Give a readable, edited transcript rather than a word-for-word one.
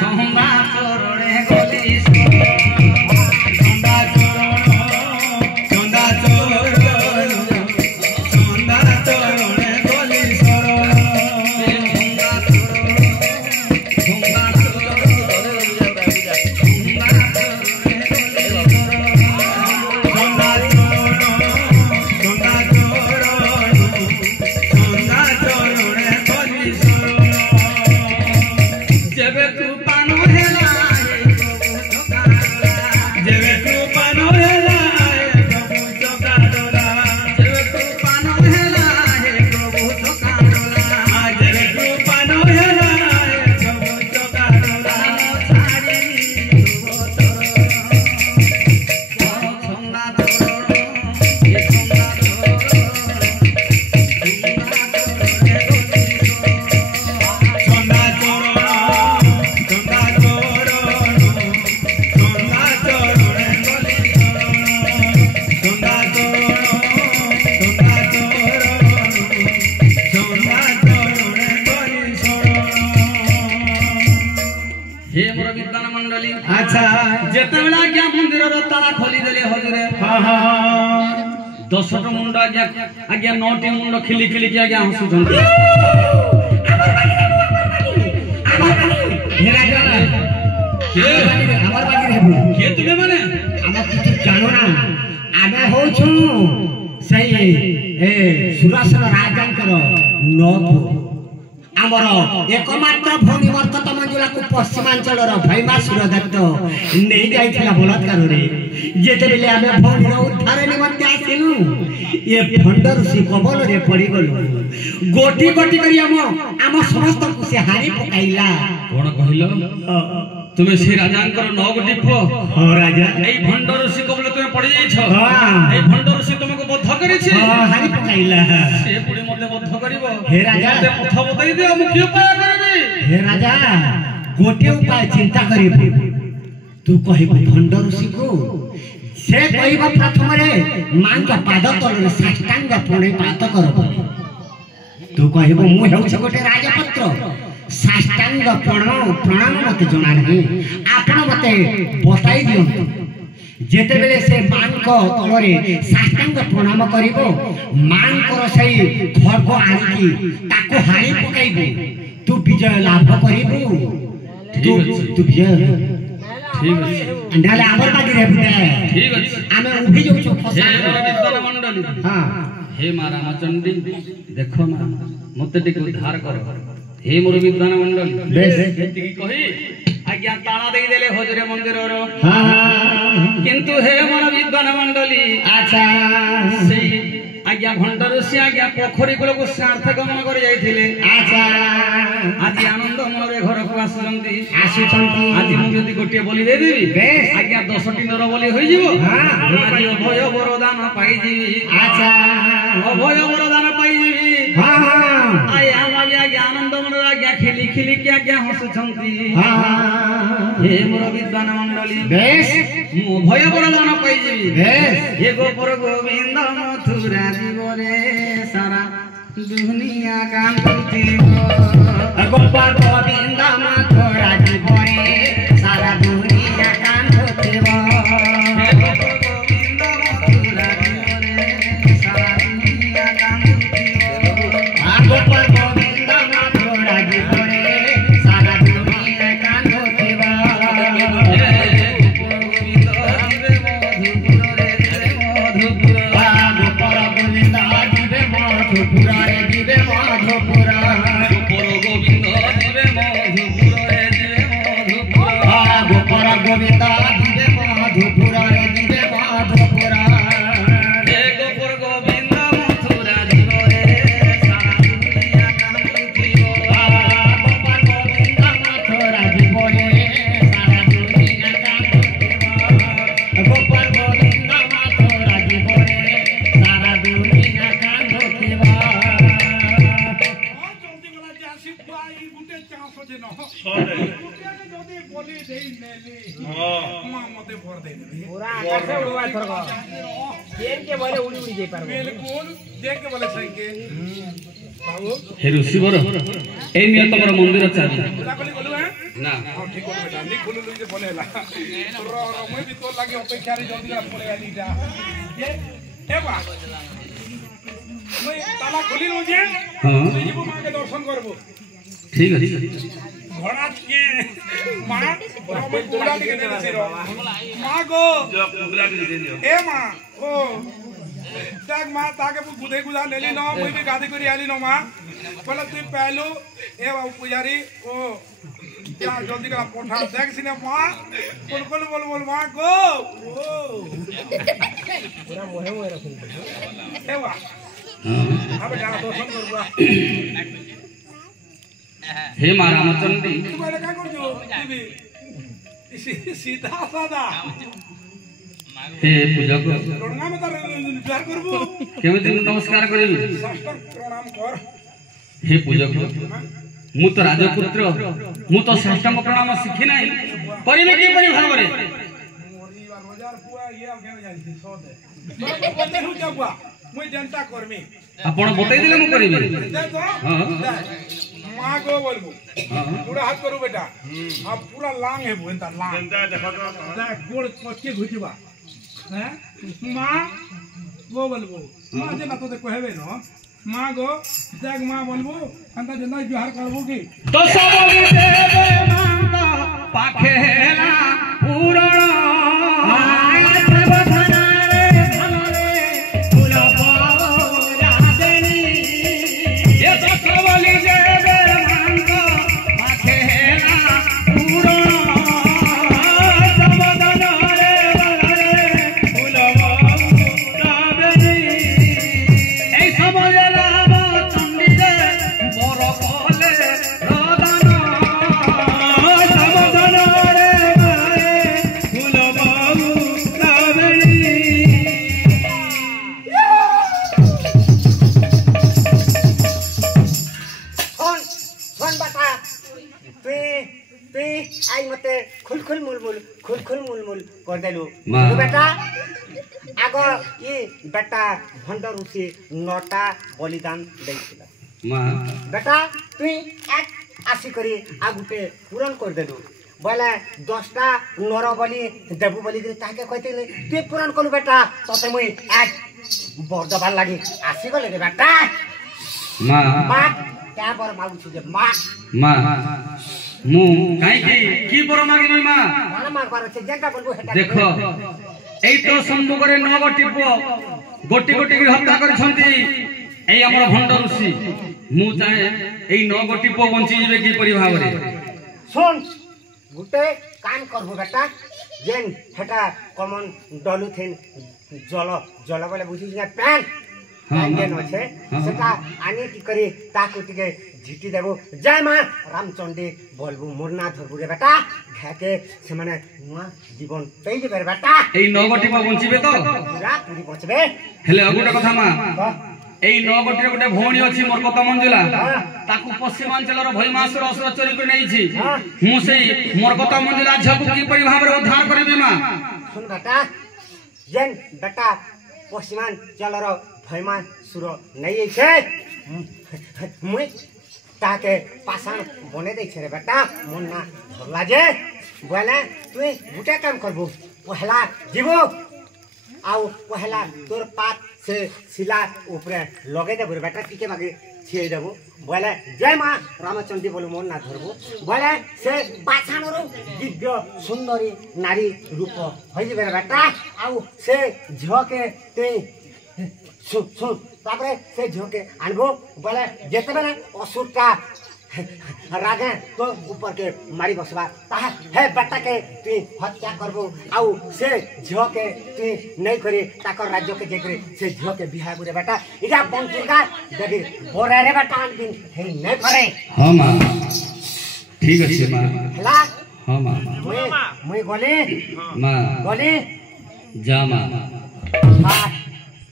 ସନ୍ଧା ଚରଣେ ଗଲି ସନ୍ଧା दसट मुंड आज्ञा आज्ञा 9टी मुंड खिली खिली के आज्ञा हसुछन के तुमे माने आमा किछु जानो ना आमे होछु सही सुरासर राजांकर नथु आमर एकमात्र भौनी मर्कत मंजुला को पश्चिमांचल भैमासुर दत्त नहीं जाइथिला बलात्कार रे जेते बेले आमे भौनी उद्धार निमंते आसिलु ये भंड ऋषि कबल रे पड़ी गलु गोटी गोटी करी आम समस्त को से हारी पकाइला कोन कहिलो तुमे से राजांकर 9 गोटी पो हां राजा एई भंड ऋषि कबल तुमे पड़ी जाई छ हां एई भंड ऋषि तुमको बद्ध करी छी हां हारी पकाइला से पुडी मते बद्ध करिवो हे राजा मते पथ बताई दे हम की उपाय करबी हे राजा गोटे उपाय चिंता करिबो तू कहिबो भंड ऋषि को से कहिबो प्रथम रे मान का पाद तल साष्टांग प्रणिपात करबो तू कहिबो मु हेउछ गोटे राजपत्र साष्टांग प्रणाम मते जणा नहीं आपण मते बताई दियो जेते बेले से मान को तलरे साष्टांग प्रणाम करिवो मान कर सही खर्ग आनी ताको हाई पकाइबो तू विजय लाभ करिवो तू विजय ठीक अछि अंडाले आमर बागी रे बुते ठीक अछि आमे उभी जो छो फसा विद्वान मंडली हां हे मारा रामचंडी देखो ना मते टिक उद्धार कर हे मोर विद्वान मंडल बेस एति कहि आज्ञा ताला देई देले हजरे मंदिर रो हां किंतु हे मोर विद्वान मंडली अच्छा सही आज्ञा भंडर से आज्ञा पोखरी कुल को सार्थ गमन कर जाइथिले अच्छा आज आनंद मोरे घर को आसुचंती आज मु जदी गोटे बोली दे देबी बेस आज्ञा 10टी नर बोली होई जीवो हां आज अभय वरदान पाई जीवी अच्छा अभय वरदान पाई जीवी हां आय हम आज्ञा आनंद मोर आज्ञा खिली खिली के आज्ञा हसुचंती हां हे मोर विद्वान मंडली बेस मु अभय वरदान पाई जीवी बेस हे गोपर गोविंद मथुरा जीवरे सारा दुनिया कांति गोपाल गोविंद मथुरा जीवरे सारा दुनिया कांति हे गोपाल गोविंद मथुरा जीवरे सारा दुनिया कांति गोपाल गोविंद मथुरा जीवरे सारा दुनिया कांति हे ऋषि बर ए नियत मंदिर चाबी ना हां ठीक हो बेटा नी खुलु जे बनेला रो मैं भी तो लागे अपेक्षा रे जल्दी रा पड़े आलीटा ए बा मैं ताला खोली लो जे हां मैं जीवो मां के दर्शन करबो ठीक है घोड़ा के मां मैं पूरा के दे दे रो मां को जो पूरा के दे दियो ए मां ओ ताक मां ताके गुदे गुदा लेली न मैं भी गादी करी आली न मां बोला तू पहलो ए बाबू पुजारी ओ यार जल्दी करा पोठा देख सिने मां बोल बोल मां को ओ पूरा मोहे मोहे रखू ए वाह हां अब जा दर्शन करबा हे मां रामचंद्र तू बोले का कर जो तू भी सीधा सादा हे पूजक रोणगा में तार विचार करबो केमिति नमस्कार करबी साष्टांग प्रणाम कर हे पूजक मु तो राजपुत्र मु तो साष्टांग प्रणाम शिखि नाही परिबे के परि भाबरे मोरी बाजार पुआ ये आगे जाई सो दे तो बंदे हु जाबा मुई जनता कर्मी आपण बतै दिले मु करबी दे तो हां मां को बोलबो हां पूरा हाथ करू बेटा अब पूरा लांग है बुनता लांग जनता देखो तो दे गोड़ पक्के घुचबा हैं मां वो बोलबो मां जे ना तो कहबे न मां गो जग मां बोलबो अंता जन्ना बिहार करबो की तो सब देवे मांगा पाखेला पूरण बेटा आगो ये बेटा भंडर उसे नोटा बलिदान देइছিলা मां बेटा तुई एक आसी करी आगुटे पूरण कर देलु बोले 10टा नर बलि देबु बलि ताके कहतिले तू पूरण कलु बेटा तते मुई एक बर्दबार लागि आसी गले रे बेटा मां मां क्या बर मागु छु जे मां मां मु काई की बर मागिनी मां माना मागबार छे जेंटा बोलबो हेटा देखो एई तो सम्मुखरे 9 गोटी पो गोटी गोटी की हत्या करछंती एई हमर भंडर ऋषि मु चाहे एई 9 गोटी पो बंची जेबे की परि भाबरे सुन गुटे काम करबो बेटा जेन हेटा कमन डलु थेन जल जल बोले बुझी ना पैन जेन আছে সেটা আনি কি করে তাকু টিকে ঝিটি দেবো জয় মা রামচন্ডী বলবো মুরনা ধরবো রে বেটা ঘাকে সে মানে নুয়া জীবন পেই যাবে বেটা এই 9 গোটি পো বঞ্চিবে তো পুরা পুরি বচবে হেলে আগুটা কথা মা এই 9 গোটির গোটে ভৌণী ଅଛି মরকত মঞ্জুলা তাকু পশ্চিমাঞ্চলର ভৈমাসুର ଅସୁର ଚୋରି କରି ନେଇଛି ମୁଁ ସେଇ ମରକତ ମଞ୍ଜୁଲା ଝିଅକୁ କିପରି ଭାବରେ ଉଦ୍ଧାର କରିବି ମା শুন বেটা जेन बेटा पश्चिमांचलर भैमासुर नहीं छे मुई ताके पाषाण बने दे छे रे बेटा मन ना धरला जे बोले तू गुटे काम करबो पहला जीवो आउ पहला तोर पात से शिला ऊपर लगे देबो रे बेटा टिके बागे छे देबो बोले जय मां रामचंद्री बोल मन ना धरबो बोले से पाषाणरो दिव्य सुंदरी नारी रूप होई जेबे रे बेटा आउ से झके ते सुन तापरे से झोके आनबो बोले जेते बेले असुरटा रागे तो ऊपर के मारी बसबा ता हे बेटा के तू हत्या करबो आउ से झोके तू नहीं करे ताकर राज्य के जेकरे से झोके बिहा गुरे बेटा इजा बंतुका देबी बोरा रे बेटा दिन हे नहीं करे हां मां ठीक अछि मां हला हां मां मैं गले मां गले जा मां हां